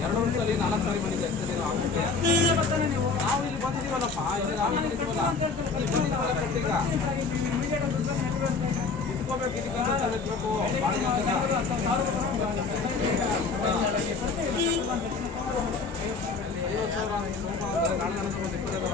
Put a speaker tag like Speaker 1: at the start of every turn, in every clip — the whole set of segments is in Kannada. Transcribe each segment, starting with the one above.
Speaker 1: ಎರಡು ವರ್ಷದಲ್ಲಿ ನಾಲ್ಕು ಸಾರಿ ನಾವು ಇಲ್ಲಿ ಬಂದಿದ್ದೀವಲ್ಲಪ್ಪ ಅಂತ ಐವತ್ತು ಸಾವಿರ ಸೋಮವಾರ ಅಂದರೆ ನಾಳೆ ನನಗೆ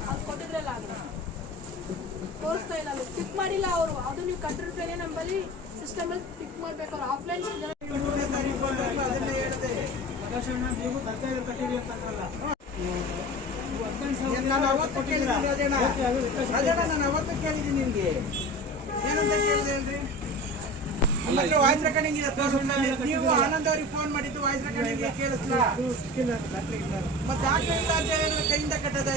Speaker 2: ತೋರಿಸ್ತಾ ಇಲ್ಲ ಅದು ಪಿಕ್ ಮಾಡಿಲ್ಲ ಅವರು. ಅದು ನೀವು ಕಟ್ಟಿರ್ತೇನೆ ನಮ್ಮಲ್ಲಿ ಸಿಸ್ಟಮ್ ಅಲ್ಲಿ ಪಿಕ್ ಮಾಡ್ಬೇಕು. ಅವ್ರು ಆಫ್ಲೈನ್
Speaker 3: ನಾನು ಅವತ್ತು ಕೇಳಿದ್ದೀನಿ ರಾಜಣ್ಣ. ರಾಜಣ್ಣ ನಾನು ಅವತ್ತು ಕೇಳಿದ್ದೀನಿ ನಿಮ್ಗೆ. ಏನಂತ ಕೇಳಿದೆ ಹೇಳ್ರಿ? ಹತ್ರ ವಾಯ್ಸ್ ರೆಕಾರ್ಡಿಂಗ್ ಇದೆ ನೀವು ಆನಂದ್ ಅವ್ರಿಗೆ ಫೋನ್ ಮಾಡಿದ್ದು ವಾಯ್ಸ್ ರೆಕಾರ್ಡಿಂಗ್ ಕೇಳಿಸ್ಲ? ಮತ್ತೆ ಆ ಇಲ್ಲ ಅಂತ ನಂಬರ್ ಕೈಯಿಂದ ಕಟ್ಟದ?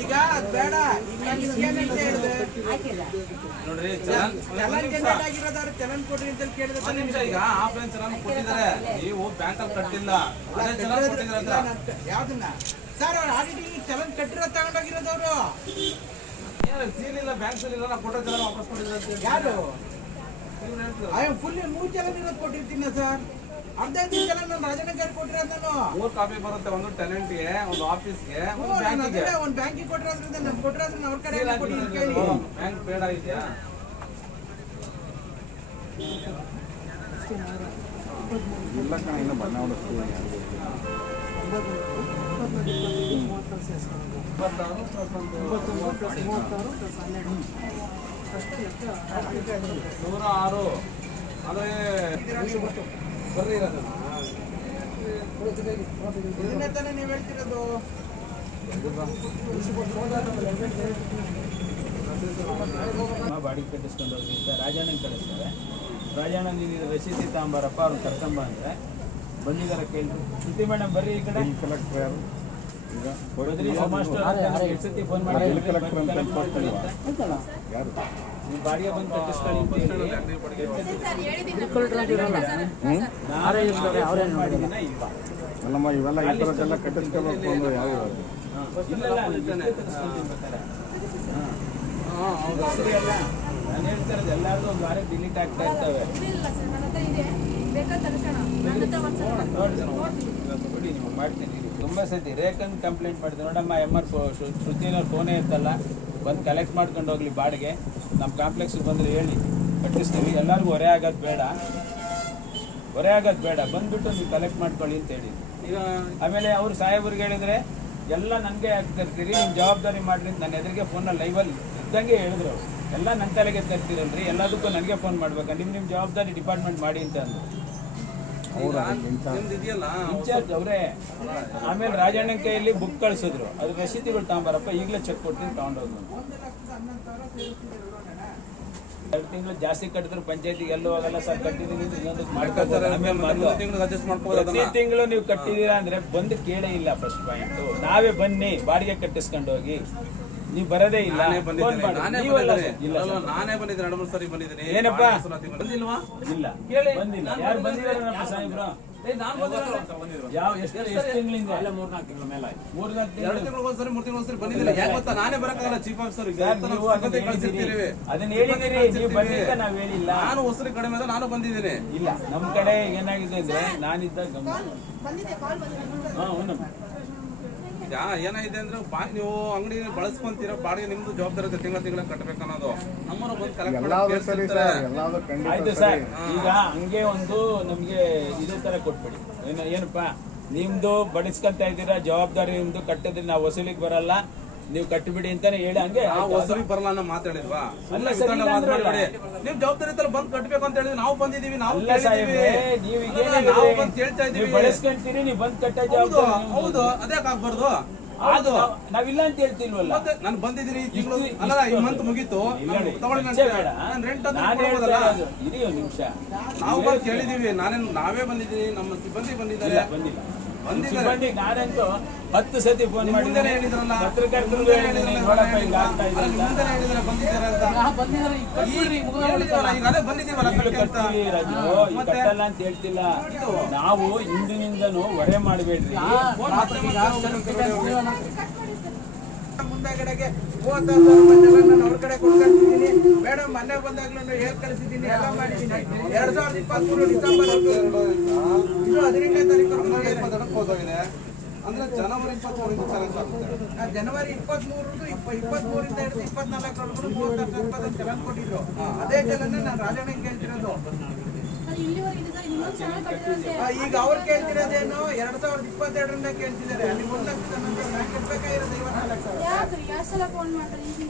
Speaker 3: ಈಗ ಅದ್ ಬೇಡ. ಈಗ
Speaker 1: ನೋಡ್ರಿ ಚಲನ್
Speaker 3: ಚಲನ್ ಜನರೇಟ್ ಆಗಿರೋದವ್ರು ಚಲನ್ ಕೊಡ್ರಿ ಅಂತ ಕೇಳಿದ್ರೆ
Speaker 1: ಒಂದ್ ನಿಮಿಷ ಈಗ ಆಫ್ಲೈನ್ ಚಲನ್ ಕೊಟ್ಟಿದ್ದಾರೆ. ನೀವು ಬ್ಯಾಂಕ್ ಅಲ್ಲಿ ಕಟ್ಟಿಲ್ಲ. ಅದೇ ಚಲನ್ ಅಂತ.
Speaker 3: ಯಾವ್ದನ್ನ? ಸರ್ ಅವ್ರು ಆಡಿಟಿಂಗ್ ಚಲನ್ ಕಟ್ಟಿರೋ ತಗೊಂಡೋಗಿರೋದವ್ರು
Speaker 1: ಏನು ಸೀಲ್ ಇಲ್ಲ ಬ್ಯಾಂಕ್ ಸೀಲ್ ಇಲ್ಲ ಕೊಟ್ಟೋ ಚಲನ್ ವಾಪಸ್ ಕೊಟ್ಟಿದ್ರೆ.
Speaker 3: ಯಾರು? ಫುಲ್ ಮೂರು ಚಲನ್ ಇರೋದು ಕೊಟ್ಟಿರ್ತೀನಿ ಸರ್ ಚಲನ್ ನಾನು ರಾಜನ ಕೈ ಕೊಟ್ಟಿರೋದು ನಾನು
Speaker 1: ಮೂರ್ ಕಾಪಿ ಬರುತ್ತೆ ಒಂದು ಒಂದು ಆಫೀಸ್ಗೆ
Speaker 3: ಹ್ಞೂ,
Speaker 1: ಒಂದು
Speaker 3: ನಾನು
Speaker 1: ಬ್ಯಾಂಕಿಗೆ
Speaker 3: ಅದನ್ನೇ ಒಂದ್ ಬ್ಯಾಂಕಿಗೆ ಕೊಟ್ಟಿರೋದ್ರಿಂದ ನಾನು ಕೊಟ್ಟಿರೋದ್ರಿಂದ ಅವ್ರ ಕಡೆ
Speaker 1: ಎಲ್ಲ
Speaker 3: ಕೊಡಿ ಕೇಳಿ
Speaker 1: ಬ್ಯಾಂಕ್ ಬೇಡ ಇದೆಯಾ
Speaker 4: ಇಲ್ಲ ಕಣ ಇನ್ನು ಬಣ್ಣ
Speaker 1: ಒಂದು ನೂರ ಆರು ಅದೇ
Speaker 3: ತಾನೇ ನೀವು ಹೇಳ್ತಿರೋದು?
Speaker 5: ಬಾಡಿಗೆ ಕಟ್ಟಿಸ್ಕೊಂಡು ಹೋಗಿ ಅಂತ ರಾಜಣ್ಣನ ಕಳಿಸ್ತಾರೆ. ರಾಜಣ್ಣ ನೀನು ರಸೀದಿ ತಾಂಬಾರಪ್ಪ ಅವ್ರು ಕರ್ಕೊಂಬ ಅಂದ್ರೆ ಬಂದಿದ್ದಾರೆ ಕೇಳಿ ಶ್ರುತಿ ಮೇಡಮ್ ಬರ್ರಿ ಈ ಕಡೆ.
Speaker 4: ಕಲೆಕ್ಟರ್ ಯಾರು? ಈಗ
Speaker 5: ಬದ್ರಿ ಮಾಸ್ಟರ್ ಎಷ್ಟ್ ಸತಿ ಫೋನ್ ಮಾಡಿ
Speaker 4: ಕಲೆಕ್ಟರ್ ಅಂತ ಅಲ್ಲಮ್ಮ ಇವೆಲ್ಲ ಈ ಥರದ್ದೆಲ್ಲ ಕಟ್ಟಿಸ್ಕೋಬೇಕು ಅಂದ್ರೆ ಯಾವ
Speaker 5: ನಾನು ಎಲ್ಲಾರ್ದು ಒಂದು ಡಿಲೀಟ್ ಆಗ್ತಾ ಇರ್ತವೆ.
Speaker 2: ಇಲ್ಲ ಸರ್ ನನ್ನ ಹತ್ರ ಇದೆ. ಬೇಕಾದ್ರೆ ತರಿಸೋಣ ನನ್ನ ಹತ್ರ ಒಂದ್ಸಲ ನೋಡ್ತೀನಿ
Speaker 5: ಕೊಡಿ ನೀವು ಮಾಡ್ತೀನಿ. ತುಂಬ ಸತಿ ರೇಖನ್ ಕಂಪ್ಲೇಂಟ್ ಮಾಡಿದೆ ನೋಡಮ್ಮ ಎಂ ಆರ್ ಶ್ರುತಿನವ್ರ ಫೋನೇ ಇರ್ತಲ್ಲ ಬಂದು ಕಲೆಕ್ಟ್ ಮಾಡ್ಕೊಂಡು ಹೋಗ್ಲಿ ಬಾಡಿಗೆ. ನಮ್ಮ ಕಾಂಪ್ಲೆಕ್ಸಿಗೆ ಬಂದರೆ ಹೇಳಿ ಕಟ್ಟಿಸ್ತೀವಿ. ಎಲ್ಲರಿಗೂ ಹೊರೆ ಆಗೋದು ಬೇಡ. ಹೊರೆ ಆಗೋದು ಬೇಡ. ಬಂದುಬಿಟ್ಟು ನೀವು ಕಲೆಕ್ಟ್ ಮಾಡ್ಕೊಳ್ಳಿ ಅಂತ ಹೇಳಿ. ಆಮೇಲೆ ಅವರು ಸಾಹೇಬ್ರಿಗೆ ಹೇಳಿದರೆ ಎಲ್ಲ ನನಗೆ ತರ್ತೀರಿ ನಿಮ್ಮ ಜವಾಬ್ದಾರಿ ಮಾಡ್ರಿ ನನ್ನ ಎದುರಿಗೆ ಫೋನಲ್ಲಿ ಲೈವಲ್ಲಿ ಇದ್ದಂಗೆ ಹೇಳಿದ್ರು. ಎಲ್ಲ ನನ್ನ ತಲೆಗೆ ತರ್ತೀರಲ್ರಿ ಎಲ್ಲದಕ್ಕೂ ನನಗೆ ಫೋನ್ ಮಾಡ್ಬೇಕು. ನಿಮ್ಮ ನಿಮ್ಮ ಜವಾಬ್ದಾರಿ ಡಿಪಾರ್ಟ್ಮೆಂಟ್ ಮಾಡಿ ಅಂತ ಅಂದ್ರು. ಇನ್ಚಾರ್ಜ್ ಅವರೇ ಆಮೇಲೆ ರಾಜಣ್ಣನ ಕೈಯಲ್ಲಿ ಬುಕ್ ಕಳ್ಸಿದ್ರು. ಅದ್ರ ರಸೀದಿಗಳು ತಗೊಂಬಾರಪ್ಪ ಈಗಲೇ ಚೆಕ್ ಕೊಡ್ತೀನಿ ತಗೊಂಡೋದ್ರು. ಎರಡು ತಿಂಗಳು ಜಾಸ್ತಿ ಕಟ್ಟಿದ್ರು ಪಂಚಾಯತಿಗೆ ಎಲ್ಲೂ ಹೋಗಲ್ಲ ಸರ್ ಕಟ್ಟಿದೀನಿ ಇನ್ನೊಂದಕ್ಕೆ ಮಾಡ್ಕೊತಾರೆ ಪ್ರತಿ ತಿಂಗಳು ನೀವು ಕಟ್ಟಿದೀರಾ ಅಂದ್ರೆ ಬಂದು ಕೇಳೇ ಇಲ್ಲ ಫಸ್ಟ್ ಪಾಯಿಂಟ್ ನಾವೇ ಬನ್ನಿ ಬಾಡಿಗೆ ಕಟ್ಟಿಸ್ಕೊಂಡು ಹೋಗಿ ನೀವು ಬರೋದೇ ಇಲ್ಲ.
Speaker 1: ನಾನೇ ಬಂದಿದ್ದೇನೆ. ಎರಡು ಮೂರು ಸರಿ. ಬಂದಿದ್ದೀನಿ
Speaker 5: ಏನಪ್ಪ?
Speaker 1: ಬಂದಿಲ್ವಾ?
Speaker 5: ಇಲ್ಲ.
Speaker 1: ಕೇಳಿ.
Speaker 5: ಬಂದಿಲ್ಲ.
Speaker 1: ನಾನು
Speaker 5: ಯಾರು
Speaker 1: ಬಂದಿದ್ದೇನೆ.
Speaker 5: ಬಂದಿದ್ದಾರಪ್ಪ ಸಾಹೇಬ್ರು?
Speaker 1: ಏ, ನಾನು ಬಂದಿದ್ದೇನೆ.
Speaker 5: ಯಾವ ಎಷ್ಟು ಎಷ್ಟು ತಿಂಗಳಿಂದ? ಎಲ್ಲ ಮೂರ್ನಾಲ್ಕು ತಿಂಗಳ ಮೇಲೆ ಮೂರ್ನಾಲ್ಕು
Speaker 1: ಎರಡು
Speaker 5: ತಿಂಗಳು.
Speaker 1: ತಿಂಗಳು ಒಂದ್ಸರಿ ಮೂರು ತಿಂಗಳು ಒಂದ್ಸರಿ ಬಂದಿದ್ದಿಲ್ಲ ಯಾಕೆ ಗೊತ್ತಾ? ನಾನೇ ಬರಕ್ಕಾಗಲ್ಲ ಚೀಫ್ ಆಫೀಸರ್
Speaker 5: ಅದನ್ನ ಹೇಳಿದ್ದೀರಿ. ನೀವು ಬಂದಿದ್ದ ನಾವ್ ಹೇಳಿಲ್ಲ.
Speaker 1: ನಾನು ಹೊಸರಿ ಕಡಿಮೆ ನಾನು ಬಂದಿದ್ದೀನಿ.
Speaker 5: ಇಲ್ಲ ನಮ್ ಕಡೆ ಏನಾಗಿದೆ ಅಂದ್ರೆ ನಾನಿದ್ದ ಗಮನ
Speaker 2: ಬಂದಿದೆ ಕಾಲ್ ಬಂದಿದೆ.
Speaker 5: ಹಾ
Speaker 1: ಯಾ ಏನಾಗಿದೆ ಅಂದ್ರೆ ಬಾ ನೀವು ಅಂಗಡಿ ಬಳಸ್ಕೊಂತೀರ ಬಾಡಿಗೆ ನಿಮ್ದು ಜವಾಬ್ದಾರಿ ಇದೆ ತಿಂಗಳ ತಿಂಗಳ ಕಟ್ಟಬೇಕು ಅನ್ನೋದು. ನಮ್ಮನ್ನು ಬಂದು ಕಲೆಕ್ಟ್
Speaker 4: ಎಲ್ಲಾದ್ರೂ ಸರಿ
Speaker 1: ಮಾಡಿ
Speaker 4: ಸರ್ ಎಲ್ಲಾದ್ರೂ ಖಂಡಿತ
Speaker 5: ಆಯ್ತು
Speaker 4: ಸರ್.
Speaker 5: ಈಗ ಹಂಗೆ ಒಂದು ನಮ್ಗೆ ಇದೇ ತರ ಕೊಟ್ಬಿಡಿ. ಏನು ಏನಪ್ಪಾ ನಿಮ್ದು ಬಡಿಸ್ಕೊಂತ ಇದ್ದೀರಾ ಜವಾಬ್ದಾರಿ ನಿಮ್ದು ಕಟ್ಟಿದ್ರೆ ನಾವು ವಸೂಲಿಗೆ ಬರಲ್ಲ. ನೀವು ಕಟ್ಟಿಬಿಡಿ ಅಂತಾನೆ ಹೇಳಿ ಹಂಗೆ
Speaker 1: ನಾವು ಹೊಸರಿಗೆ ಬರಲ್ಲ ಅನ್ನೋ
Speaker 5: ಇಲ್ಲ
Speaker 1: ನಿಮ್ ಜವಾಬ್ದಾರಿ ತರ ಬಂದು ಕಟ್ಬೇಕು ಅಂತ ಹೇಳಿದ್ವಿ ನಾವು ಬಂದಿದೀವಿ ನಾವು.
Speaker 5: ನೀವು
Speaker 1: ನಾವು ಬಂದು ಕೇಳ್ತಾ
Speaker 5: ನೀವು
Speaker 1: ಇದೀವಿ
Speaker 5: ಬಳಸ್ಕೊಂತೀರಿ ನೀವು ಬಂದ್ ಕಟ್ಟ
Speaker 1: ಹೌದು
Speaker 5: ಜವಾಬ್ದಾರಿ
Speaker 1: ಹೌದು ಅದೇ ಆಗ್ಬಾರ್ದು.
Speaker 5: ಅದು ನಾವಿಲ್ಲ ಅಂತ ಹೇಳ್ತಿಲ್ವಲ್ಲ?
Speaker 1: ನಾನು ಬಂದಿದ್ದೀನಿ ತಿಂಗಳು ಅಲ್ಲ ಈ ಮಂತ್ ಮುಗೀತು. ತಗೊಳ್ಳಿ. ನಾನು ರೆಂಟ್ ಅಂತ ಕೊಡ್ಬೋದಲ್ಲ?
Speaker 5: ಇರೋದು, ನಿಮಿಷ.
Speaker 1: ನಾವು ಬಂದು ಕೇಳಿದೀವಿ ನಾನೇನು ನಾವೇ ಬಂದಿದ್ದೀವಿ. ನಮ್ಮ ಸಿಬ್ಬಂದಿ ಬಂದಿದ್ದಾರೆ.
Speaker 5: ಬಂದಿಲ್ಲ.
Speaker 1: ಬಂದಿದ್ದಾರೆ.
Speaker 5: ಸಿಬ್ಬಂದಿ ನಾನಂತೂ ಹತ್ತು ಸತಿ ಫೋನ್ ಪತ್ರಕರ್ತರು ನೋಡಪ್ಪ ಹಿಂಗ್ ಆಗ್ತಾ? ಕಟ್ಟಲ್ಲ ಅಂತ ಹೇಳ್ತಿಲ್ಲ ನಾವು ಹಿಂದಿನಿಂದನೂ ಹೊರೆ ಮಾಡಬೇಡ್ರಿ
Speaker 1: ಫೋನ್ ಮತ್ತೆ ಮತ್ತೆ ಅವ್ರು
Speaker 3: ಮುಂದಾಗಡೆಗೆ ಮೂವತ್ತಾರು ಸಾವಿರ ರೂಪಾಯಿ ನಾನು ಅವ್ರ ಕಡೆ ಕೊಟ್ಕೊಳ್ತಿದ್ದೀನಿ ಮೇಡಮ್ ಮೊನ್ನೆ ಬಂದಾಗ್ಲೂ ಹೇಳಿ ಕಳಿಸಿದ್ದೀನಿ ಎಲ್ಲ ಮಾಡಿದ್ದೀನಿ ಎರಡ್ ಸಾವಿರದ ಇಪ್ಪತ್ಮೂರು ಡಿಸೆಂಬರ್ ಇದು ಹದಿನೆಂಟನೇ ತಾರೀಕು
Speaker 1: ಅಂದ್ರೆ ಜನವರಿ ಇಪ್ಪತ್ಮೂರಿಂದ ಚಾಲೆಂಜ್ ಆಗುತ್ತೆ
Speaker 3: ಜನವರಿ ಇಪ್ಪತ್ಮೂರದ್ದು ಇಪ್ಪ ಇಪ್ಪತ್ಮೂರಿಂದ ಹಿಡಿದು ಇಪ್ಪತ್ನಾಲ್ಕರವರೆಗೂ ಮೂವತ್ತಾರು ರೂಪಾಯಿ ಚಲನ್ ಕೊಟ್ಟಿದ್ರು. ಅದೇ ಚಾಲೆಂಜ್ ನಾನು ರಾಜಣ್ಣ ಕೇಳ್ತಿರೋದು. ಈಗ ಅವ್ರು ಕೇಳ್ತಿರೋದೇನು ಎರಡ್ ಸಾವಿರದ ಇಪ್ಪತ್ತೆರಡರಿಂದ ಕೇಳ್ತಿದ್ದಾರೆ. ಅಲ್ಲಿ ಒಂದ್ ಲಕ್ಷದ ನಂತರ ಬ್ಯಾಂಕ್ ಇರಬೇಕಾಗಿರೋದು ಐವತ್ನಾಲ್ಕು ಸಾವಿರ
Speaker 2: ನೋಡಿ ಎರಡು ಸಲ ಫೋನ್ ಮಾಡ್ತಾರೆ? ಯಾರು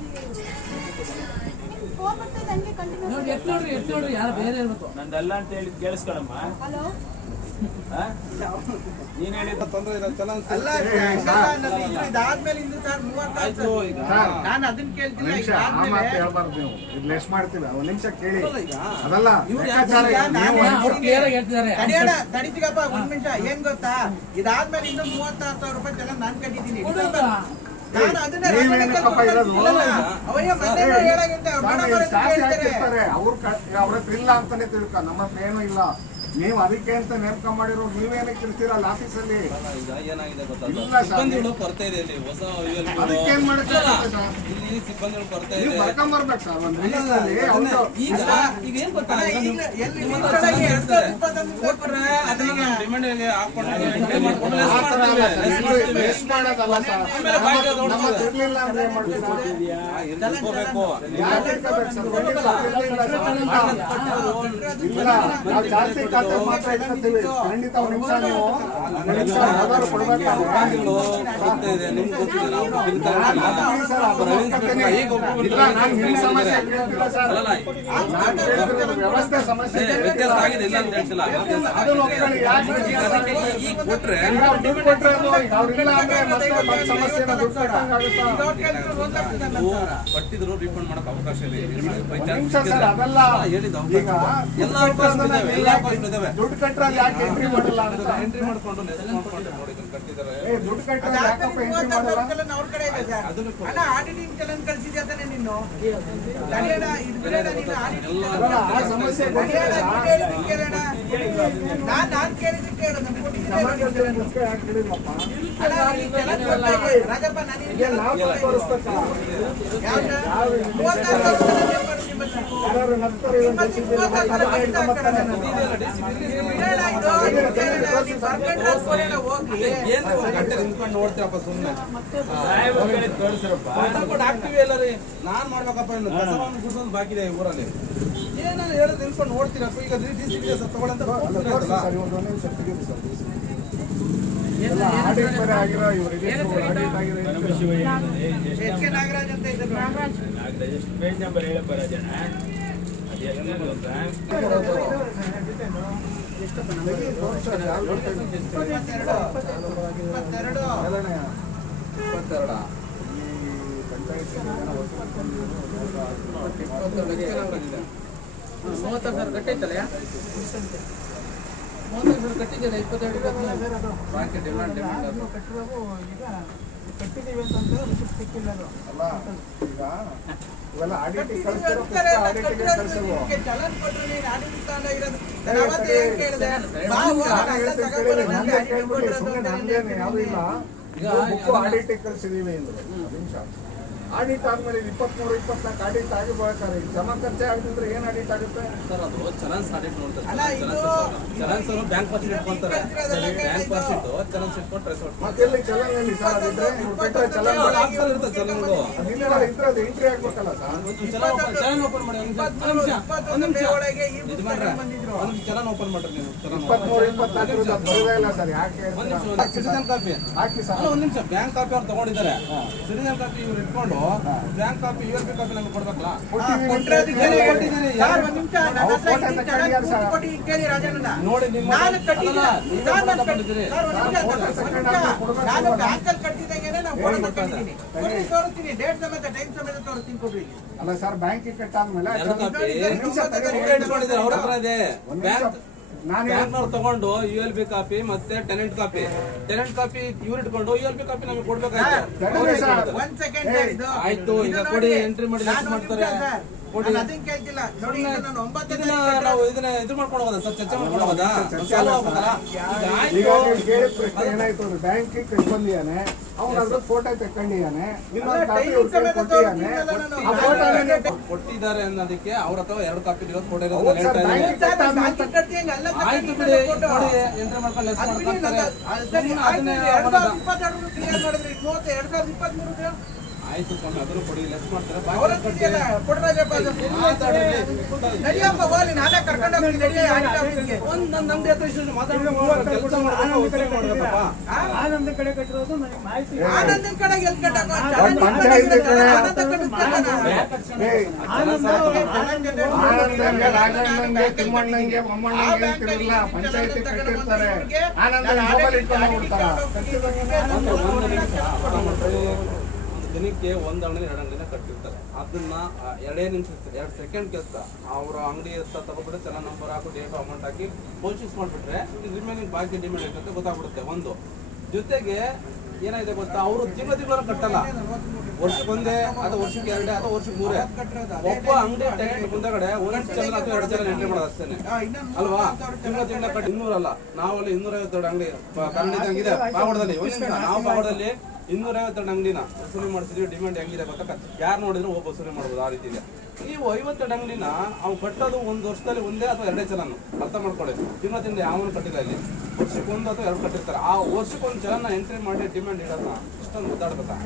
Speaker 2: ಫೋನ್ ಇರ್ಬೇಕು? ಹಂಗೆ ಕಂಟಿನ್ಯೂ
Speaker 5: ನಂದಲ್ಲ ಅಂತ ಹೇಳಿ ಕೇಳಿಸ್ಕೊಳಮ್ಮ.
Speaker 2: ಹಲೋ?
Speaker 5: ನೀನ್ ಹೇಳಿದ
Speaker 1: ತೊಂದ್ರೆ ಇಲ್ಲ ಚಲನ್
Speaker 3: ಅಲ್ಲ ನಾನು ಇದಾದ್ಮೇಲೆ ಅದನ್ನ ಕೇಳ್ತಿಲ್ಲ
Speaker 4: ನಿಮಿಷ ಆ ಮಾತು
Speaker 3: ಆದ್ಮೇಲೆ
Speaker 4: ಹೇಳ್ಬಾರ್ದು ನೀವು. ಇದು ಲೆಸ್ ಮಾಡ್ತೀವಿ. ಒಂದ್ ನಿಮಿಷ ಕೇಳಿ. ಅದಲ್ಲ ಲೆಕ್ಕಾಚಾರ.
Speaker 3: ತಡಿಯೋಣ ತಡಿತೀಗಪ್ಪ ಒಂದ್ ನಿಮಿಷ. ಏನ್ ಗೊತ್ತಾ? ಇದಾದ್ಮೇಲೆ ಇನ್ನು ಮೂವತ್ತಾರು ಸಾವಿರ ರೂಪಾಯಿ ಜನ ನಾನ್ ಕಟ್ಟಿದ್ದೀನಿ. ನಾನು ಅದನ್ನ
Speaker 4: ಇರೋದು?
Speaker 3: ಮೊನ್ನೆ ಹೇಳಾಗಿಂತ?
Speaker 4: ಅವ್ರ ಕ- ಅವ್ರ ಹತ್ರ ಇಲ್ಲ ಅಂತಾನೆ ತಿಳ್ಕ. ನಮ್ಮ ಹತ್ರ ಏನೂ ಇಲ್ಲ. ನೀವು ಅದಕ್ಕೆ ಅಂತ ನೇಮಕ ಮಾಡಿರೋ ನೀವೇನಕ್ಕೆ ಇರ್ತೀರಲ್ಲ ಆಫೀಸಲ್ಲಿ
Speaker 1: ಈಗ ಏನಾಗಿದೆ ಗೊತ್ತಾ
Speaker 4: ಇಲ್ಲ.
Speaker 1: ಸಿಬ್ಬಂದಿಗಳು ಕೊರತೆ ಇದೆ ಹೊಸ ಸಿಬ್ಬಂದಿಗಳು ಕೊರತೆ ಇದೆ
Speaker 4: ಬರ್ಕೊಂಬರ್ಬೇಕು ಸರ್ ಒಂದ್
Speaker 1: ಈಗ ಈಗ ಏನ್ ಗೊತ್ತಾ ಕೊಟ್ರೆ ಅದನ್ನ ಹಾಕೊಂಡು
Speaker 4: ನಾವು ಜಾಸ್ತಿ ಖಾತೆ ಮಾತ್ರ ಇಟ್ಕೊತೀವಿ ಖಂಡಿತ ಒಂದ್ ನಿಮಿಷ ನೀವು ಒಂದ್ ನಿಮಿಷ ಯಾವ್ದಾದ್ರು ಕೊಡ್ಬೇಕಾಗಿಲ್ಲ ನಾನು ನಿಮ್ಮ ಸಮಸ್ಯೆ ಕೇಳ್ತಿಲ್ಲ ಸರ್.
Speaker 1: ಅಲ್ಲಲ್ಲ,
Speaker 4: ನಾನು ಕೇಳ್ತಿರೋದು ವ್ಯವಸ್ಥೆ ಸಮಸ್ಯೆ.
Speaker 1: ವ್ಯತ್ಯಾಸ ಆಗಿದೆ ಇಲ್ಲ ಅಂತ ಹೇಳ್ತಿಲ್ಲ. ವ್ಯತ್ಯಾಸ
Speaker 4: ಅದನ್ನ ಒಪ್ಕೊಳ್ಳಿ ಯಾಕೆ
Speaker 1: ಅದಕ್ಕೆ ಈ- ಈಗ ಕೊಟ್ರೆ
Speaker 4: ಈಗ ಅವ್ರು ದುಡ್ಡು ಕೊಟ್ರೆ ಅದು ಈಗ ಅವ್ರಿಲ್ಲ ಅಂದ್ರೆ ಮತ್ತೆ ಮತ್ತೆ ಸಮಸ್ಯೆನ ದುಡ್ಡು ಕಟ್ಟಂಗಾಗುತ್ತಾ
Speaker 1: ನೀವು ಕಟ್ಟಿದ್ರು ರೀಫಂಡ್ ಮಾಡಕ್ ಅವಕಾಶ ಇದೆ ಬೈ
Speaker 4: ಒಂದ್
Speaker 1: ಚಾನ್ಸ್
Speaker 4: ನಿಮಿಷ ಸರ್ ಅದಲ್ಲ
Speaker 1: ಹೇಳಿದ
Speaker 4: ಈಗ
Speaker 1: ಎಲ್ಲ ಅವಕಾಶಗಳಿದಾವೆ ಎಲ್ಲ ಅವಕಾಶಗಳಿದಾವೆ
Speaker 4: ದುಡ್ಡು ಕಟ್ಟರೆ ಯಾಕೆ ಎಂಟ್ರಿ ಮಾಡಲ್ಲ ಅಂತ.
Speaker 1: ಎಂಟ್ರಿ ಮಾಡ್ಕೊಂಡು ಲೆಸ್ ಮಾಡ್ಕೊಂಡು ನೋಡಿ ಇದನ್ನ ಕಟ್ಟಿದ್ದಾರೆ.
Speaker 4: ಏ ದುಡ್ಡು ಕಟ್ಟರೆ ಯಾಕಪ್ಪ ಎಂಟ್ರಿ ಮಾಡಲ್ಲ?
Speaker 3: ಅವ್ರ ಕಡೆ ಇದೆ ಸರ್. ಅಣ್ಣ ಆಡಿಟಿಂಗ್ ಚಲನ್ ಕಳ್ಸಿದ್ಯಾ ತಾನೆ ನೀನು ತಡಿಯೋಣ ಇದು ಬಿಡೋಣ ನೀನು ಆಡಿಟಿಂಗ್
Speaker 4: ಅಲ್ಲ, ಆ ಸಮಸ್ಯೆ ಗೊತ್ತಿದೆ ಸರ್.
Speaker 3: ಕೇಳಣ. ನಾನ್ ನಾನ್ ಕೇಳಿದ್ದಕ್ಕೆ ಹೇಳು
Speaker 4: ಯಾಕೆ ಹೇಳಿಲ್ಲಪ್ಪ?
Speaker 3: ಅಣ್ಣ, ಈ ಕೊಡ್ತಾ ರಾಜಪ್ಪ ನಾನು
Speaker 4: ನಿಮಗೆ
Speaker 3: ಯಾವ್ದು? ಮೂವತ್ತಾರು ಸಾವಿರ ನಾನು ನಿಮ್ಮ?
Speaker 4: ಯಾರು
Speaker 3: ಮೂವತ್ತಾರು ಸಾವಿರ
Speaker 1: ನೋಡ್ತೀರಪ್ಪ ಸುಮ್ಮನೆ ಹಾಕ್ತಿವಿ ಎಲ್ಲರಿ ನಾನ್ ಮಾಡ್ಬೇಕಪ್ಪ ಗುಡ್ಸೋದು ಬಾಕಿ ಇದೆ ಊರಲ್ಲಿ ಏನಾದ್ರು ಹೇಳೋದು ನಿಂತ್ಕೊಂಡು ನೋಡ್ತೀರಪ್ಪ ಈಗ ಡಿ ಸಿ ಸರ್ ತಗೊಳ್ಳಂತ
Speaker 4: ಆಡಿಟ್
Speaker 3: ನಾಗರಾಜ್. ಅಂತ ಇದ್ದಾರೆ
Speaker 5: ನಾಗರಾಜ್. ನಾಗರಾಜ್ ಪೇಜ್ ನಂಬರ್ ಹೇಳಪ್ಪ ರಾಜಣ್ಣ? ಅದೆಲ್ಲ ಗೊತ್ತಾ
Speaker 3: ಇಪ್ಪತ್ತೆರಡು ಇಪ್ಪತ್ತೆರಡು
Speaker 1: ಇಪ್ಪತ್ತೆರಡ
Speaker 4: ಈ ಪಂಚಾಯತ್ ಜನ ವಸೂಲಿ ತಂದಿರೋದು
Speaker 6: ಮೂವತ್ತಾರು ಸಾವಿರ ಕಟ್ಟೈತಲ್ಲ ಮೂವತ್ತಾರು ಸಾವಿರ ಕಟ್ಟಿದ್ದೀರ ಇಪ್ಪತ್ತೆರಡು.
Speaker 1: ಬಾಕಿ ಡಿಮಾಂಡ್ ಡಿಮಾಂಡ್ ಅದು
Speaker 4: ಅಲ್ಲ ಈಗ ಇವೆಲ್ಲ ಆಡಿಟ್ ಕಳಿಸ್ತಾರೆ
Speaker 3: ನಿಮ್ಗೆ ಚಲನ್ ಕೊಟ್ರು ನೀನು ಇರೋದು. ಏನ್ ಕೇಳಿದೆ?
Speaker 4: ನಾನು ಯಾವ್ದು ಇಲ್ಲ ಆಡಿಟ್ ಕಳ್ಸಿದೀವಿ ಅಂದ್ರೆ ನಿಮಿಷ ಆಡಿಟ್ ಆದ್ಮೇಲೆ ಇಪ್ಪತ್ಮೂರು ಇಪ್ಪತ್ನಾಲ್ಕು ಆಡಿಟ್ ಆಗಿರ್ಬೇಕಾದ್ರೆ ಈಗ ಜಮಾ ಖರ್ಚೆ ಆಗ್ತಿದ್ರೆ ಏನ್ ಆಡಿಟ್ ಆಗುತ್ತೆ?
Speaker 1: ಸರ್ ಅದು ಚಲನ್ಸ್ ಆಡಿಟ್ ನೋಡ್ತಾರೆ.
Speaker 3: ಅಲ್ಲ, ಇದು-
Speaker 1: ಚಲನ್ಸ್ ಅವರು. ಬ್ಯಾಂಕ್ ಪಾಸ್ ಇಟ್ಕೊಂತಾರೆ ಬ್ಯಾಂಕ್
Speaker 3: ಪಾಸ್
Speaker 1: ಪಾರ್ಸೆಟ್ ಚಲನ್ಸ್ ಇಟ್ಕೊಂಡು ಟ್ರೆಸ್
Speaker 4: ಮತ್ತೆ ಎಲ್ಲಿ ಚಲನಲ್ಲಿ ಸರ್ ಅದಿದ್ರೆ ಇವ್ರು ಕಟ್ಟೋ ಚಲನ್
Speaker 1: ಆಫ್ಸರ್ ಇರ್ತದೆ ಚಲನ್ಗಳು
Speaker 4: ಅದಿಲ್ಲ ಇದ್ರೆ ಅದು ಎಂಟ್ರಿ ಆಗ್ಬೇಕಲ್ಲ sir
Speaker 1: challan open challan open ಮಾಡಿ ಒಂದು
Speaker 3: ಇಪ್ಪತ್ಮೂರು,
Speaker 1: ನಿಮಿಷ
Speaker 3: ಇಪ್ಪತ್ತೊಂದು
Speaker 1: ಒಂದು ನಿಮಿಷ.
Speaker 3: ಒಳಗೆ
Speaker 1: ಒಂದು ಚಲನ್ ಓಪನ್ ಮಾಡ್ರಿ ನೀವು. ಚಲನ್
Speaker 4: ಇಪ್ಪತ್ಮೂರು ಇಪ್ಪತ್ನಾಲ್ಕು ಬರೋದೇ ಇಲ್ಲ ಸರ್ ಯಾಕೆ
Speaker 1: ಒಂದು ನಿಮಿಷ ಸಿಟಿಜನ್ ಕಾಪಿ
Speaker 4: ಹಾಕಿ ಸರ್
Speaker 1: ಅಲ್ಲ ಒಂದು ನಿಮಿಷ. ಬ್ಯಾಂಕ್ ಕಾಪಿ ಅವ್ರು ತಗೊಂಡಿದ್ದಾರೆ. ಸಿಟಿಜನ್ ಕಾಪಿ ಇವ್ರು ಇಟ್ಕೊಂಡು bank copy U L P copy ನಮ್ಗೆ ಕೊಡ್ಬೇಕಲ್ಲ
Speaker 3: ಕೊಟ್ಟರೆ ಅದಕ್ಕೆ. ಸರ್, ನಿಮಿಷ, ನನ್ನ
Speaker 4: ಅವ್ರು
Speaker 3: ಹತ್ರ
Speaker 4: ಫೋಟೋ
Speaker 3: ಚೆನ್ನಾಗಿ
Speaker 4: ಸರ್.
Speaker 3: ಕೊಟ್ಟು ಕೇಳಿ ರಾಜಣ್ಣನ.
Speaker 1: ನೋಡಿ ನಿಮ್ಮ
Speaker 3: ನಾನು ಸರ್, ನಾನು. ಸರ್, ಒಂದು ನಿಮಿಷ, ಒಂದ್
Speaker 4: ನಾನು.
Speaker 3: ಬ್ಯಾಂಕಲ್ಲಿ ಕಟ್ಟಿದಾಗೇನೆ ನಾನು ತಗೊಂಡಿದ್ದೀನಿ. ತೋರಿಸ್ತೀನಿ ಡೇಟ್ ಸಮೇತ ಟೈಮ್ ಸಮೇತ ತೋರಿಸ್ತೀನಿ ಕೊಡ್ರಿ
Speaker 4: ಅಲ್ಲ ಸರ್ ಬ್ಯಾಂಕಿಗೆ ಕಟ್ಟಾದ್ಮೇಲೆ ಒಂದ್
Speaker 1: ಬ್ಯಾಂಕ್
Speaker 4: ನಾನು
Speaker 1: ಬ್ಯಾಂಕ್ನವ್ರು ತಗೊಂಡು ಯು ಎಲ್ ಬಿ ಕಾಪಿ ಮತ್ತೆ ಟೆನೆಂಟ್ ಕಾಪಿ ಟೆನೆಂಟ್ ಕಾಪಿ ಇವ್ರು ಇಟ್ಕೊಂಡು ಯು ಎಲ್ ಬಿ ಕಾಪಿ ನಮಗೆ ಕೊಡ್ಬೇಕಾಯ್ತು. ಆಯ್ತು, ಈಗ ಕೊಡಿ, ಎಂಟ್ರಿ ಮಾಡಿ ಮಾಡ್ತಾರೆ? ನಾವು ಇದನ್ನ ಇದು ಮಾಡ್ಕೊಂಡು ಹೋಗೋದಾ ಸರ್? ಚರ್ಚೆ ಮಾಡ್ಕೊಂಡು ಹೋಗೋದಾ ಈಗ
Speaker 4: ಈಗ ನೀವು ಕೇಳಿದ ಪ್ರಶ್ನೆ ಏನಾಯ್ತು ಅಂದ್ರೆ ಬ್ಯಾಂಕಿಗೆ ಕಟ್ಕೊಂಡಿದ್ದಾನೆ ಅವ್ನ ಅದ್ರ ಫೋಟೋ
Speaker 1: ಕೊಟ್ಟಿದ್ದಾರೆ ಅನ್ನೋದಕ್ಕೆ ಅವ್ರ ಅಥವಾ ಎರಡು ಕಾಪಿ ಇರೋದು ಫೋಟೋ ಇರೋದು ಆಯ್ತು ಬಿಡಿ ಎಂಟ್ರಿ ಮಾಡ್ಕೊಂಡು ಅದನ್ನೇ ಆಯ್ತು ಸ್ವಾಮಿ ಅದನ್ನು ಕೊಡಿ ಲೆಸ್ ಮಾಡ್ತಾರೆ.
Speaker 3: ನಡಿಯಪ್ಪ ಹೋಗ್ಲಿ ನಾನೇ ಕರ್ಕೊಂಡು ಹೋಗ್ತೀನಿ ನಡಿ
Speaker 1: ಒಂದು ನನ್ನ ಅಂಗಡಿ ಹತ್ರ ಇಷ್ಟು ಮಾಡ್ಬೇಕಪ್ಪ
Speaker 3: ಆನಂದನ್ ಕಡೆ ಎಲ್ಲಿ ಕಟ್ಟಕ್ಕ?
Speaker 4: ಒಂದ್ ಪಂಚಾಯ್ತಿ ಕಡೆ
Speaker 3: ಆನಂದ.
Speaker 4: ಏ, ಆನಂದಂಗೆ ರಾಜಣ್ಣಂಗೆ ತಿಮ್ಮಣ್ಣಂಗೆ ಮೊಮ್ಮಣ್ಣಂಗೆ ಅಂತಿರಲ್ಲ ಪಂಚಾಯತಿ ಕಟ್ಟಿರ್ತಾರೆ ಆನಂದ ಮೊಬೈಲ್ ಇಟ್ಕೊಂಡು ಹೋಗ್ಬಿಡ್ತಾರ
Speaker 1: ದಿನಕ್ಕೆ ಒಂದು ಅಂಗಡಿ ಎರಡು ಅಂಗಡಿನ ಕಟ್ಟಿರ್ತಾರೆ. ಅದನ್ನ ಎರಡೇ ನಿಮಿಷ ಎರಡು ಸೆಕೆಂಡ್ ಕೆಲಸ. ಅವರ ಅಂಗಡಿ ಹತ್ರ ತಗೊಬಿಟ್ಟು ಚೆನ್ನಾಗಿ ನಂಬರ್ ಹಾಕಿ ಡೇಟ್ ಅಮೌಂಟ್ ಹಾಕಿ ಪರ್ಚೇಸ್ ಮಾಡಿಬಿಟ್ರೆ ರಿಮೈನಿಂಗ್ ಬಾಕಿ ಡಿಮ್ಯಾಂಡ್ ಇರ್ತದೆ ಗೊತ್ತಾಗ್ಬಿಡುತ್ತೆ. ಒಂದು. ಜೊತೆಗೆ ಏನಾಗಿದೆ ಗೊತ್ತಾ? ಅವರು ತಿಂಗಳ ತಿಂಗಳ ಕಟ್ಟಲ್ಲ. ವರ್ಷಕ್ಕೆ ಒಂದೇ ಅಥವಾ ವರ್ಷಕ್ಕೆ ಎರಡೇ ಅಥವಾ ವರ್ಷಕ್ಕೆ ಮೂರೇ. ಒಬ್ಬ ಅಂಗಡಿ ಟೆಂಟ್ ಮುಂದಗಡೆ ಒಂದೆಂಟು ಜನ ಅಥವಾ ಎರಡು ಜನ ಎಂಟ್ರಿ ಮಾಡೋದು ಅಷ್ಟೇ ಅಲ್ವಾ? ತಿಂಗಳ ತಿಂಗಳ ಕಟ್ಟಿ ಇನ್ನೂರಲ್ಲ. ನಾವಲ್ಲಿ ಇನ್ನೂರೈವತ್ತೆರಡು ಅಂಗಡಿ ಪಾವಡದಲ್ಲಿ ಒಂದ್ ನಿಮಿಷ. ನಾವು ಪಾವಡದಲ್ಲಿ ಇನ್ನೂರೈವತ್ತೆರಡು ಅಂಗಡಿನ ವಸೂಲಿ ಮಾಡಿಸಿದ್ವಿ ಡಿಮ್ಯಾಂಡ್ ಹೆಂಗಿದೆ ಗೊತ್ತಾ? ಯಾರು ನೋಡಿದ್ರು ಹೋಗಿ ವಸೂಲಿ ಮಾಡ್ಬೋದು ಆ ರೀತಿ ಇದೆ ನೀವು ಐವತ್ತೆರಡು ಅಂಗಡಿನ ಅವ್ನು ಕಟ್ಟೋದು ಒಂದು ವರ್ಷದಲ್ಲಿ ಒಂದೇ ಅಥವಾ ಎರಡೇ ಚಲನ? ಅರ್ಥ ಮಾಡ್ಕೊಳ್ಳಿ. ತಿಂಗಳ ಯಾವನು ಕಟ್ಟಿಲ್ಲ ಇಲ್ಲಿ. ವರ್ಷಕ್ಕೊಂದು ಅಥವಾ ಎರಡು ಕಟ್ಟಿರ್ತಾರೆ. ಆ ವರ್ಷಕ್ಕೊಂದು ಚಲನ ಎಂಟ್ರಿ ಮಾಡಿ ಡಿಮ್ಯಾಂಡ್ ಇಡೋದನ್ನ ಇಷ್ಟೊಂದು ಗೊತ್ತಾಡ್ಬೇಕಾ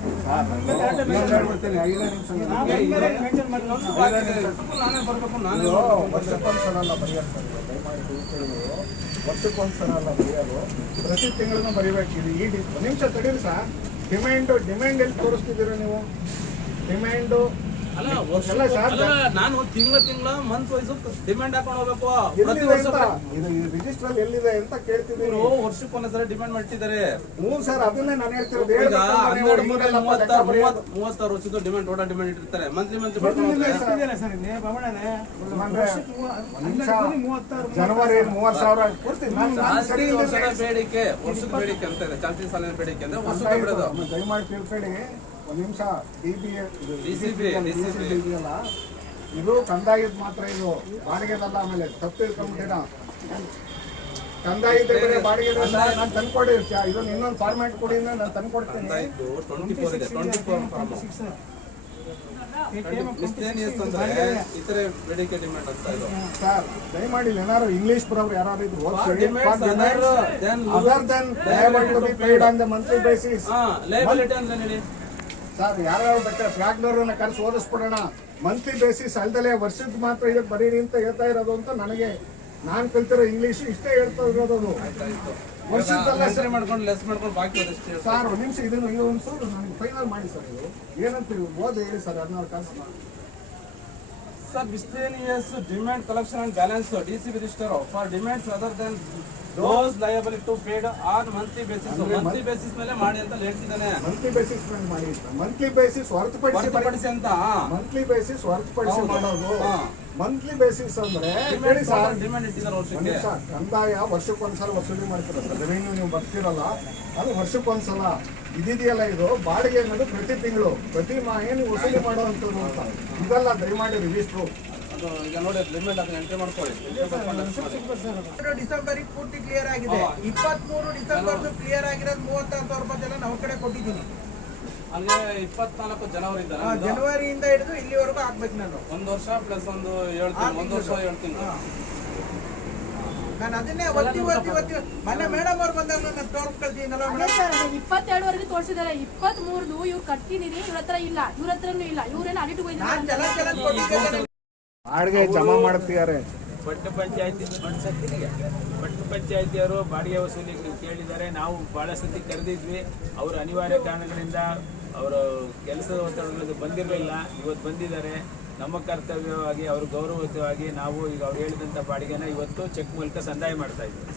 Speaker 1: ನಾನೇ ಬರಬೇಕು ನಾನು.
Speaker 4: ವರ್ಷಕ್ಕೊಂದ್ಸಲ ಅಲ್ಲ ಬರೆಯೋದು ಪ್ರತಿ ತಿಂಗಳನ್ನು ಬರೀಬೇಕು. ಇದು ಈ ನಿಮಿಷ ತಡೀರಿ ಸರ್. ಡಿಮ್ಯಾಂಡ್ ಡಿಮ್ಯಾಂಡ್ ಎಲ್ಲಿ ತೋರಿಸ್ತಿದ್ದೀರಾ ನೀವು? ಡಿಮ್ಯಾಂಡು
Speaker 1: ಅಲ್ಲ ವರ್ಷ
Speaker 4: ಎಲ್ಲ ಸರ್
Speaker 1: ಅಲ್ಲ ನಾನು ತಿಂಗಳ ತಿಂಗಳ ಮಂತ್ ವೈಸ್ ಡಿಮ್ಯಾಂಡ್ ಹಾಕೊಂಡು ಹೋಗ್ಬೇಕು. ಪ್ರತಿ ವರ್ಷ
Speaker 4: ಇದು ರಿಜಿಸ್ಟರ್ ಎಲ್ಲಿದೆ ಅಂತ ಕೇಳ್ತಿದ್ದೀನಿ.
Speaker 1: ಇವರು ವರ್ಷಕ್ಕೆ ಒಂದ್ಸಲ ಡಿಮ್ಯಾಂಡ್ ಮಾಡ್ತಿದ್ದಾರೆ.
Speaker 4: ಹ್ಞೂ ಸರ್ ಅದನ್ನೇ ನಾನು ಹೇಳ್ತಿರೋದು.
Speaker 1: ಈಗ ಹನ್ನೆರಡು ಮೂರಲ್ಲಿ ಮೂವತ್ತಾರು ಮೂವತ್ತು ಮೂವತ್ತಾರು ವರ್ಷದ ಡಿಮ್ಯಾಂಡ್ ಟೋಟಲ್ ಡಿಮ್ಯಾಂಡ್ ಇಟ್ಟಿರ್ತಾರೆ. ಮಂತ್ಲಿ ಮಂತ್ಲಿ
Speaker 4: ಜನವರಿ ಮೂವತ್ತು ಸಾವಿರ.
Speaker 1: ವರ್ಷದ ಬೇಡಿಕೆ ವರ್ಷದ ಬೇಡಿಕೆ ಅಂತ ಇದೆ. ಚಾಲ್ತಿ ಸಾಲಿನ ಬೇಡಿಕೆ ಅಂದ್ರೆ ವರ್ಷಕ್ಕೆ ಬಿಡೋದು
Speaker 4: ಆಯ್ತು, ದಯಮಾಡಿ ತಿಳ್ಕೊಳ್ಳಿ. ಒಂದ್ ನಿಮಿಷ ಡಿ ಬಿ. ಇದೆಯಲ್ಲ ಇದು ಕಂದಾಯದ ಮಾತ್ರ ಇದು ಬಾಡಿಗೆದಲ್ಲ ಆಮೇಲೆ ತಪ್ಪು ಇಟ್ಕೊಂಡ್ಬಿಟ್ಟಿನ ಕಂದಾಯದ ಬೇರೆ ಬಾಡಿಗೆ ನಾನು ತಂದ್ಕೊಡಿರ್ತೀಯ ಇದನ್ನ ಇನ್ನೊಂದು ಫಾರ್ಮ್ಯಾಟ್ ಕೊಡಿ ಅಂದ್ರೆ ನಾನು ತಂದ್ಕೊಡ್ತೀನಿ
Speaker 1: ಇತರೆ ಬೇಡಿಕೆ ಡಿಮ್ಯಾಂಡ್ ಇದೆ
Speaker 4: ಸರ್ ದಯಮಾಡಿ ಇಂಗ್ಲಿಷ್ ಬರೋರು ಯಾರು ಇದ್ರು other than to be paid on the monthly basis
Speaker 1: ಹೇಳಿ
Speaker 4: ಸರ್ ಯಾರ್ಯಾರು ಬೇಕಾದ್ರೆ ಟ್ರ್ಯಾಕ್ಟರ್ನ ಕರೆಸಿ ಓದಿಸ್ಬಿಡೋಣ. ಮಂತ್ಲಿ ಬೇಸಿಸ್ ಅಲ್ದಲೆ ವರ್ಷದ ಮಾತ್ರ ಇದಕ್ಕೆ ಬರೀರಿ ಅಂತ ಹೇಳ್ತಾ ಇರೋದು ಅಂತ ನನಗೆ ನಾನು ಕಲ್ತಿರೋ ಇಂಗ್ಲಿಷ್ ಇಷ್ಟೇ ಹೇಳ್ತಾ ಇರೋದು ವರ್ಷದ್ದಲ್ಲ ಸರ್.
Speaker 1: ಮಾಡ್ಕೊಂಡು ಲೆಸ್ ಮಾಡ್ಕೊಂಡು ಬಾಕಿ
Speaker 4: ಸರ್ ಒಂದು ನಿಮಿಷ ಇದನ್ನು ಇದು ಒಂದು ನನಗೆ ಫೈನಲ್ ಮಾಡಿ ಸರ್ ಇದು. ಏನಂತೀವಿ ಓದಿ ಹೇಳಿ ಸರ್ ಹದಿನಾರು ಕಾಸು
Speaker 1: sir demand collection collection balance D C register for demands other than those liable to paid on monthly basis monthly basis ಮೇಲೆ ಮಾಡಿ ಅಂತ ಹೇಳ್ತಿದ್ದಾನೆ.
Speaker 4: ಮಂತ್ಲಿ ಬೇಸಿಸ್ ಮೇಲೆ ಮಾಡಿ ಮಂತ್ಲಿ ಬೇಸಿಸ್ ಹೊರತುಪಡಿಸಿ
Speaker 1: ಹೊರತುಪಡಿಸಿ ಅಂತ
Speaker 4: ಮಂತ್ಲಿ ಬೇಸಿಸ್ ಹೊರತುಪಡಿಸಿ
Speaker 1: ಪಡಿಸಿ
Speaker 4: ಮಾಡೋದು. ಮಂತ್ಲಿ ಬೇಸಿಸ್ ಅಂದ್ರೆ ಹೇಳಿ ಸರ್.
Speaker 1: ಡಿಮ್ಯಾಂಡ್ ಇಟ್ಟಿದ್ದಾರೆ ವರ್ಷಕ್ಕೆ.
Speaker 4: ಕಂದಾಯ ವರ್ಷಕ್ಕೊಂದ್ಸಲ ವಸೂಲಿ ಮಾಡ್ತಿರಲ್ಲ ರೆವೆನ್ಯೂ ನೀವು ಬರ್ತಿರಲ್ಲ ಅದು ವರ್ಷಕ್ಕೊಂದ್ಸಲ. ಇದಿದೆಯಲ್ಲ ಇದು? ಬಾಡಿಗೆ ಅನ್ನೋದು ಪ್ರತಿ ತಿಂಗಳು. ಪ್ರತಿ ಮಾ ನೀವು ವಸೂಲಿ ಮಾಡುವಂಥದ್ದು ಅಂತ. ಇದೆಲ್ಲ ದಯಮಾಡಿ ರಿಜಿಸ್ಟ್ರು
Speaker 1: ಅದು ಈಗ ನೋಡಿ ಲಿಮಿಟ್ ಅದನ್ನ ಎಂಟ್ರಿ ಮಾಡ್ಕೊಳ್ಳಿ. Entry ಮಾಡ್ಕೊಂಡು less ಮಾಡಿ.
Speaker 3: ಡಿಸೆಂಬರ್ ಪೂರ್ತಿ ಕ್ಲಿಯರ್ ಆಗಿದೆ. ಇಪ್ಪತ್ಮೂರು ಡಿಸೆಂಬರ್ ಕ್ಲಿಯರ್ ಆಗಿರೋದು ಮೂವತ್ತಾರು ಸಾವಿರ ರೂಪಾಯಿ ಜನ ನಾವು ಕಡೆ ಕೊಟ್ಟಿದ್ದೀನಿ
Speaker 1: ಇಪ್ಪತ್ನಾಲ್ಕು ಜನವರಿ
Speaker 3: ಜನವರಿಯಿಂದ ಹಿಡಿದು ಇಲ್ಲಿವರೆಗೂ ಹಾಕ್ಬೇಕು ನಾನು.
Speaker 1: ಒಂದ್ ವರ್ಷ ಪ್ಲಸ್ ಒಂದು ಹೇಳ್ತೀನಿ ಒಂದ್ ಒಂದು ವರ್ಷ ಹೇಳ್ತೀನಿ
Speaker 3: ನಾನು ಅದನ್ನೇ ಒತ್ತಿ ಒತ್ತಿ ಒತ್ತಿ. ಮೊನ್ನೆ ಮೇಡಮ್ ಅವ್ರು ಬಂದಾಗ ನನ್ನ ತೋರ್ಸ್ ಕಳ್ಸಿದ್ದೀನಲ್ಲ ಮೇಡಮ್
Speaker 2: ಇಪ್ಪತ್ತೆರಡುವರೆಗೆ ತೋರಿಸಿದ್ದಾರೆ. ಇಪ್ಪತ್ತ್ ಮೂರ್ದು ಇವ್ರು ಕಟ್ಟಿದೀನಿ ಇವ್ರ ಹತ್ರ ಇಲ್ಲ ಇವ್ರ ಹತ್ರನೂ ಇಲ್ಲ. ಇವ್ರೇನು ಅಡಿಟ್
Speaker 3: ನಾನು ಜಲ ಜಲ ಕೊಟ್ಟಿದ್ದೆ
Speaker 4: ಬಾಡಿಗೆ ಜಮಾ ಮಾಡ್ತಿದ್ದಾರೆ.
Speaker 5: ಪಟ್ಟು ಪಂಚಾಯತಿ ಪಟ್ಟು ಪಂಚಾಯತಿಯವರು ಬಾಡಿಗೆ ವಸೂಲಿ ಕೇಳಿದ್ದಾರೆ. ನಾವು ಬಹಳ ಸತಿ ಕರೆದಿದ್ವಿ. ಅವರು ಅನಿವಾರ್ಯ ಕಾರಣಗಳಿಂದ ಅವರು ಕೆಲಸದ ಒತ್ತಡಗಳು ಬಂದಿರಲಿಲ್ಲ. ಇವತ್ತು ಬಂದಿದ್ದಾರೆ. ನಮ್ಮ ಕರ್ತವ್ಯವಾಗಿ, ಅವ್ರ ಗೌರವಯುತವಾಗಿ ನಾವು ಈಗ ಅವ್ರು ಹೇಳಿದಂಥ ಬಾಡಿಗೆನ ಇವತ್ತು ಚೆಕ್ ಮೂಲಕ ಸಂದಾಯ ಮಾಡ್ತಾ ಇದ್ದೀವಿ.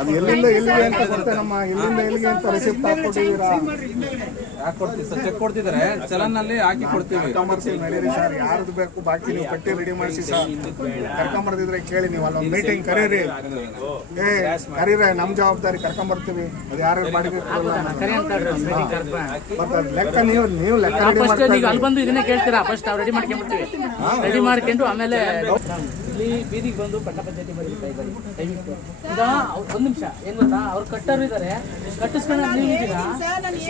Speaker 4: ಅದು ಎಲ್ಲಿಂದ ಎಲ್ಲಿಗೆ ಅಂತ ಗೊತ್ತೇನಮ್ಮ ಎಲ್ಲಿಂದ ಎಲ್ಲಿಗೆ ಅಂತ ರಿಸಿಪ್ಟ್ ಹಾಕೊಟ್ಟಿದ್ದೀರಾ
Speaker 1: ಯಾಕೆ ಕೊಡ್ತೀವಿ ಸರ್? ಚೆಕ್ ಕೊಡ್ತಿದ್ದಾರೆ. ಚಲನ್ನಲ್ಲಿ ಹಾಕಿ ಕೊಡ್ತೀವಿ.
Speaker 4: ನಡೀರಿ ಸರ್. ಯಾರ್ದು ಬೇಕು ಬಾಕಿ ನೀವು ಕಟ್ಟಿ ರೆಡಿ ಮಾಡಿಸಿ ಸರ್. ಕರ್ಕೊಂಬರ್ದಿದ್ರೆ ಕೇಳಿ ನೀವು. ಅಲ್ಲೊಂದು ಮೀಟಿಂಗ್ ಕರೀರಿ. ಏ ಕರೀರಿ ನಮ್ಮ ಜವಾಬ್ದಾರಿ ಕರ್ಕೊಂಬರ್ತೀವಿ. ಅದು ಯಾರು ಮಾಡಬೇಕು ಮತ್ತೆ ಅದ್ ಲೆಕ್ಕ ನೀವು ನೀವು ಲೆಕ್ಕ ರೆಡಿ
Speaker 6: ಅಲ್ಲಿ ಬಂದು ಇದನ್ನೇ ಕೇಳ್ತೀರಾ? ಫಸ್ಟ್ ನಾವು ರೆಡಿ ಮಾಡ್ಕೊಂಡ್ಬಿಡ್ತೀವಿ. ರೆಡಿ ಮಾಡ್ಕೊಂಡು ಆಮೇಲೆ ಬೀದಿಗೆ ಬಂದು ಪಟ್ಟ ಪಂಚಾಯತಿ ಬರೀತಾ ಬರಿ ದಯವಿಟ್ಟು. ಈಗ ಒಂದು ಒಂದ್ ನಿಮಿಷ ಏನ್ ಗೊತ್ತಾ? ಅವ್ರು ಕಟ್ಟೋರು ಇದಾರೆ. ಕಟ್ಟಿಸ್ಕೊಂಡು ನೀವು ಇದ್ದೀರಾ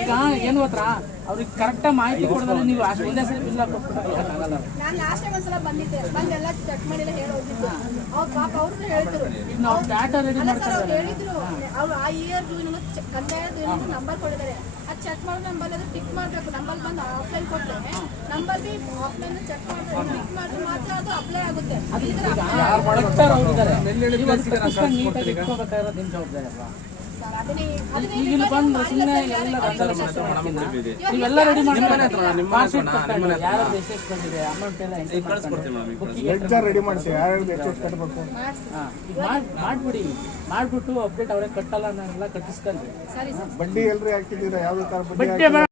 Speaker 6: ಈಗ ಏನ್ ಗೊತ್ತಾ? ಅವ್ರಿಗೆ ಕರೆಕ್ಟಾಗಿ ಮಾಹಿತಿ ಕೊಡೋದ್ರೆ ನೀವು ಅಷ್ಟು ಒಂದೇ ಸಲ ಬಿಲ್ ಹಾಕೊಟ್ಬಿಟ್ಟಾಗಲ್ಲ
Speaker 2: ನಾನು ಲಾಸ್ಟ್ ಟೈಮ್ ಒಂದ್ಸಲ ಬಂದಿದ್ದೆ. ಬಂದೆಲ್ಲ ಚೆಕ್ ಮಾಡಿ ಹೇಳೋದಿತ್ತು ಅವ್ರು ಪಾಪ ಅವ್ರನ್ನ ಹೇಳಿದ್ರು
Speaker 6: ಈಗ ನಾವು ಡಾಟಾ ರೆಡಿ
Speaker 2: ಸರ್ ಅವ್ರು
Speaker 6: ಮಾಡ್ತಾರೆ
Speaker 2: ಹೇಳಿದ್ರು. ಅವ್ರು ಆ ಇಯರ್ ಏನಾದ್ರು ನಂಬರ್ ಕೊಡಿದ್ದಾರೆ ಅದು ಚೆಕ್ ಮಾಡೋ ನಂಬರ್ ಅದು ಪಿಕ್ ಮಾಡಬೇಕು. ನಂಬರ್ ಬಂದು ಆಫ್ಲೈನ್ ಕೊಟ್ಟರೆ ಆಫ್ಲೈನ್ ಚೆಕ್ ಮಾಡಿದ್ರೆ ಮಾತ್ರ ಅದು ಅಪ್ಲೈ ಆಗುತ್ತೆ.
Speaker 6: ರೆಡಿ ಮಾಡ್ತಾರೆ? ಯಾರು ಎಷ್ಟೆಷ್ಟು ಬಂದಿದೆ? ಅಮೌಂಟ್ ಎಲ್ಲ ಎಂಟ್ರಿ ಮಾಡ್ಕೊಂಡು
Speaker 4: ಲೆಡ್ಜರ್ ರೆಡಿ ಮಾಡಿಸಿ. ಯಾರ್ಯಾರು ಎಷ್ಟು ಎಷ್ಟು ಕಟ್ಟಬೇಕು
Speaker 6: ಹಾ, ಮಾಡ್ಬಿಡಿ. ಮಾಡ್ಬಿಟ್ಟು ಅಪ್ಡೇಟ್ ಅವ್ರಿಗೆ ಕಟ್ಟಲ್ಲ ಅನ್ನೋಲ್ಲ ಕಟ್ಟಿಸ್ಕೊಂಡ್ರಿ.
Speaker 4: ಬಡ್ಡಿ ಎಲ್ರಿ ಹಾಕಿದ್ದೀರಾ? ಯಾವ್ದು ತರ
Speaker 6: ಬಡ್ಡಿ